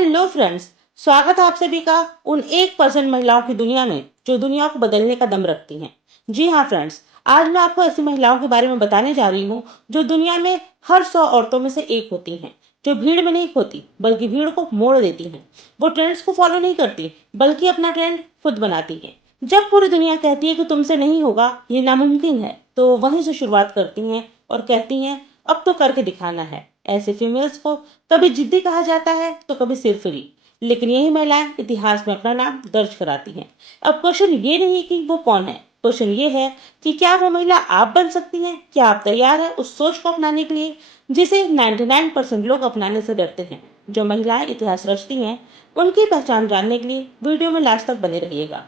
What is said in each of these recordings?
Hello friends. स्वागत है आप सभी का उन 1% महिलाओं की दुनिया में जो दुनिया को बदलने का दम रखती हैं। जी हाँ फ्रेंड्स, आज मैं आपको ऐसी महिलाओं के बारे में बताने जा रही हूँ जो दुनिया में हर 100 औरतों में से एक होती हैं, जो भीड़ में नहीं खोती बल्कि भीड़ को मोड़ देती हैं। वो ट्रेंड्स को फॉलो नहीं करती बल्कि अपना ट्रेंड खुद बनाती है। जब पूरी दुनिया कहती है कि तुमसे नहीं होगा, ये नामुमकिन है, तो वहीं से शुरुआत करती हैं और कहती हैं अब तो करके दिखाना है। ऐसे फीमेल्स को कभी जिद्दी कहा जाता है तो कभी सिरफिरी, लेकिन यही महिलाएं इतिहास में अपना नाम दर्ज कराती हैं। अब क्वेश्चन ये नहीं कि वो कौन है, क्वेश्चन ये है कि क्या वो महिला आप बन सकती हैं। क्या आप तैयार हैं उस सोच को अपनाने के लिए जिसे 99% लोग अपनाने से डरते हैं। जो महिलाएं इतिहास रचती हैं उनकी पहचान जानने के लिए वीडियो में लास्ट तक बने रहिएगा।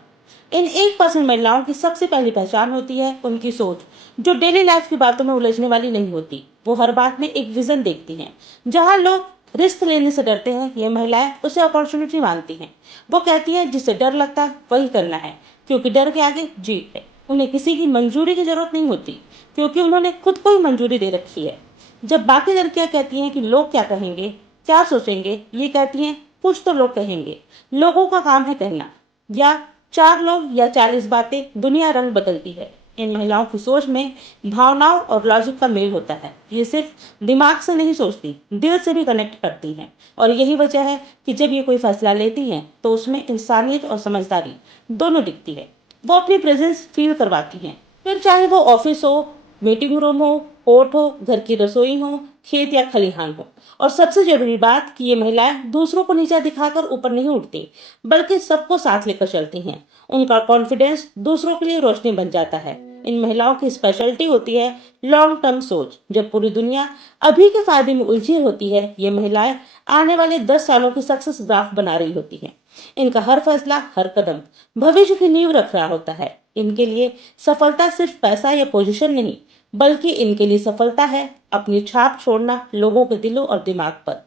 इन 1% महिलाओं की सबसे पहली पहचान होती है उनकी सोच, जो डेली लाइफ की बातों में उलझने वाली नहीं होती। वो हर बात में एक विजन देखती हैं। जहाँ लोग रिस्क लेने से डरते हैं, ये महिलाएं उसे अपॉर्चुनिटी मानती हैं। वो कहती हैं जिससे डर लगता है वही करना है, क्योंकि डर के आगे जीत है। उन्हें किसी की मंजूरी की जरूरत नहीं होती, क्योंकि उन्होंने खुद को ही मंजूरी दे रखी है। जब बाकी लड़कियां कहती हैं कि लोग क्या कहेंगे, क्या सोचेंगे, ये कहती हैं कुछ तो लोग कहेंगे, लोगों का काम है कहना। या 4 लोग या 40 बातें, दुनिया रंग बदलती है। इन महिलाओं की सोच में भावनाओं और लॉजिक का मेल होता है। ये सिर्फ दिमाग से नहीं सोचती, दिल से भी कनेक्ट करती हैं। और यही वजह है कि जब ये कोई फैसला लेती हैं तो उसमें इंसानियत और समझदारी दोनों दिखती है। वो अपनी प्रेजेंस फील करवाती हैं, फिर चाहे वो ऑफिस हो, मीटिंग रूम हो, कोर्ट हो, घर की रसोई हो, खेत या खलिहान हो। और सबसे जरूरी बात कि ये महिलाएं दूसरों को नीचा दिखाकर ऊपर नहीं उठती, बल्कि सबको साथ लेकर चलती हैं। उनका कॉन्फिडेंस दूसरों के लिए रोशनी बन जाता है। इन महिलाओं की स्पेशलिटी होती है लॉन्ग टर्म सोच। जब पूरी दुनिया अभी के फायदे में उलझी होती है, ये महिलाएं आने वाले 10 सालों की सक्सेस ग्राफ बना रही होती हैं। इनका हर फैसला, हर कदम भविष्य की नींव रख रहा होता है। इनके लिए सफलता सिर्फ पैसा या पोजीशन नहीं, बल्कि इनके लिए सफलता है अपनी छाप छोड़ना लोगों के दिलों और दिमाग पर।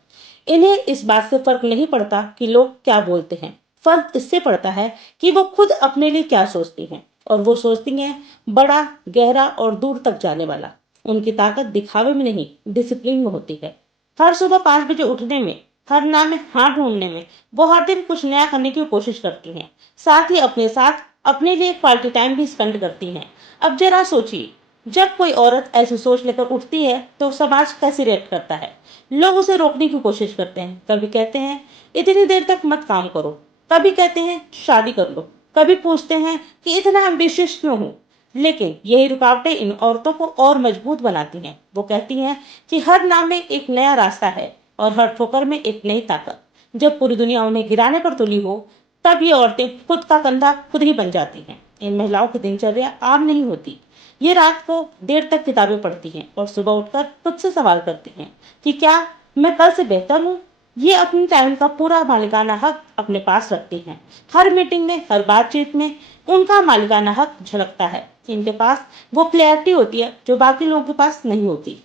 इन्हें इस बात से फर्क नहीं पड़ता कि लोग क्या बोलते हैं, फर्क इससे पड़ता है कि वो खुद अपने लिए क्या सोचती हैं। और वो सोचती हैं बड़ा, गहरा और दूर तक जाने वाला। उनकी ताकत दिखावे में नहीं, डिसिप्लिन में होती है। हर सुबह 5 बजे उठने में, हर नाम में हाथ ढूंढने में वो हर दिन कुछ नया करने की कोशिश करती हैं। साथ ही अपने साथ अपने लिए क्वालिटी टाइम भी स्पेंड करती हैं। अब जरा सोचिए, जब कोई औरत ऐसी सोच लेकर उठती है तो समाज कैसे रिएक्ट करता है। लोग उसे रोकने की कोशिश करते हैं। कभी कहते हैं इतनी देर तक मत काम करो, कभी कहते हैं शादी कर लो, कभी पूछते हैं कि इतना एम्बिशियस क्यों हूँ। लेकिन यही रुकावटें इन औरतों को और मजबूत बनाती हैं। वो कहती हैं कि हर नाम में एक नया रास्ता है और हर ठोकर में एक नई ताकत। जब पूरी दुनिया उन्हें गिराने पर तुली हो, तब ये औरतें खुद का कंधा खुद ही बन जाती हैं। इन महिलाओं की दिनचर्या आम नहीं होती। ये रात को देर तक किताबें पढ़ती हैं और सुबह उठकर खुद से सवाल करती हैं कि क्या मैं कल से बेहतर हूँ। ये अपनी टाइम का पूरा मालिकाना हक अपने पास रखती हैं। हर मीटिंग में, हर बातचीत में उनका मालिकाना हक झलकता है। इनके पास वो क्लैरिटी होती है जो बाकी लोगों के पास नहीं होती।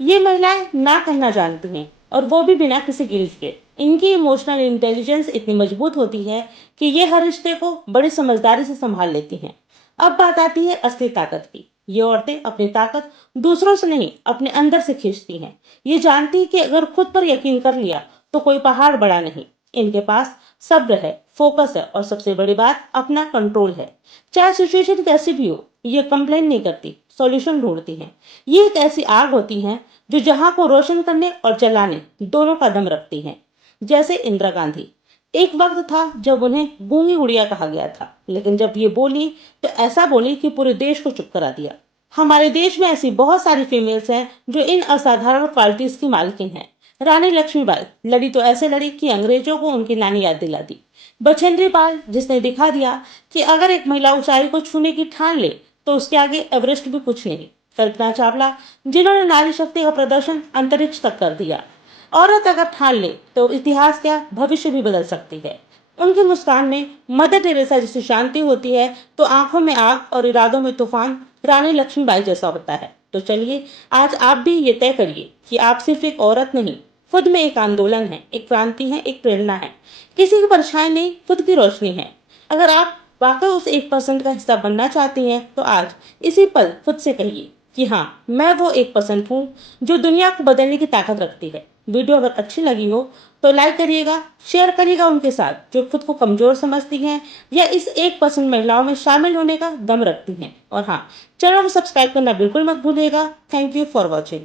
ये महिलाएं ना कहना जानती हैं, और वो भी बिना किसी गिल्ट के। इनकी इमोशनल इंटेलिजेंस इतनी मजबूत होती है कि ये हर रिश्ते को बड़ी समझदारी से संभाल लेती हैं। अब बात आती है असली ताकत की। ये औरतें अपनी ताकत दूसरों से नहीं, अपने अंदर से खींचती हैं। ये जानती कि अगर खुद पर यकीन कर लिया तो कोई पहाड़ बड़ा नहीं। इनके पास सब्र है, फोकस है और सबसे बड़ी बात अपना कंट्रोल है। चाहे सिचुएशन कैसी भी हो, ये कंप्लेन नहीं करती, सॉल्यूशन ढूंढती हैं। ये एक ऐसी आग होती है जो जहां को रोशन करने और जलाने दोनों का दम रखती हैं। जैसे इंदिरा गांधी। एक वक्त था जब उन्हें गूंगी गुड़िया कहा गया था, लेकिन जब ये बोली तो ऐसा बोली कि पूरे देश को चुप करा दिया। हमारे देश में ऐसी बहुत सारी फीमेल्स हैं जो इन असाधारण क्वालिटीज की मालकिन हैं। रानी लक्ष्मीबाई लड़ी तो ऐसे लड़ी कि अंग्रेजों को उनकी नानी याद दिला दी। बछेंद्री पाल, जिसने दिखा दिया कि अगर एक महिला ऊंचाई को छूने की ठान ले तो उसके आगे एवरेस्ट भी कुछ नहीं। कल्पना चावला, जिन्होंने नारी शक्ति का प्रदर्शन अंतरिक्ष तक कर दिया। औरत अगर ठान ले तो इतिहास क्या, भविष्य भी बदल सकती है। उनकी मुस्कान में मदर टेरेसा जैसी शांति होती है तो आंखों में आग और इरादों में तूफान रानी लक्ष्मीबाई जैसा होता है। तो चलिए आज आप भी ये तय करिए कि आप सिर्फ एक औरत नहीं, खुद में एक आंदोलन है, एक क्रांति है, एक प्रेरणा है। किसी की परछाई नहीं, खुद की रोशनी है। अगर आप वाकई उस 1% का हिस्सा बनना चाहती हैं तो आज इसी पल खुद से कहिए कि हाँ, मैं वो 1% हूँ जो दुनिया को बदलने की ताकत रखती है। वीडियो अगर अच्छी लगी हो तो लाइक करिएगा, शेयर करिएगा उनके साथ जो खुद को कमजोर समझती हैं या इस 1% महिलाओं में शामिल होने का दम रखती हैं। और हाँ, चैनल को सब्सक्राइब करना बिल्कुल मत भूलिएगा। Thank you for watching.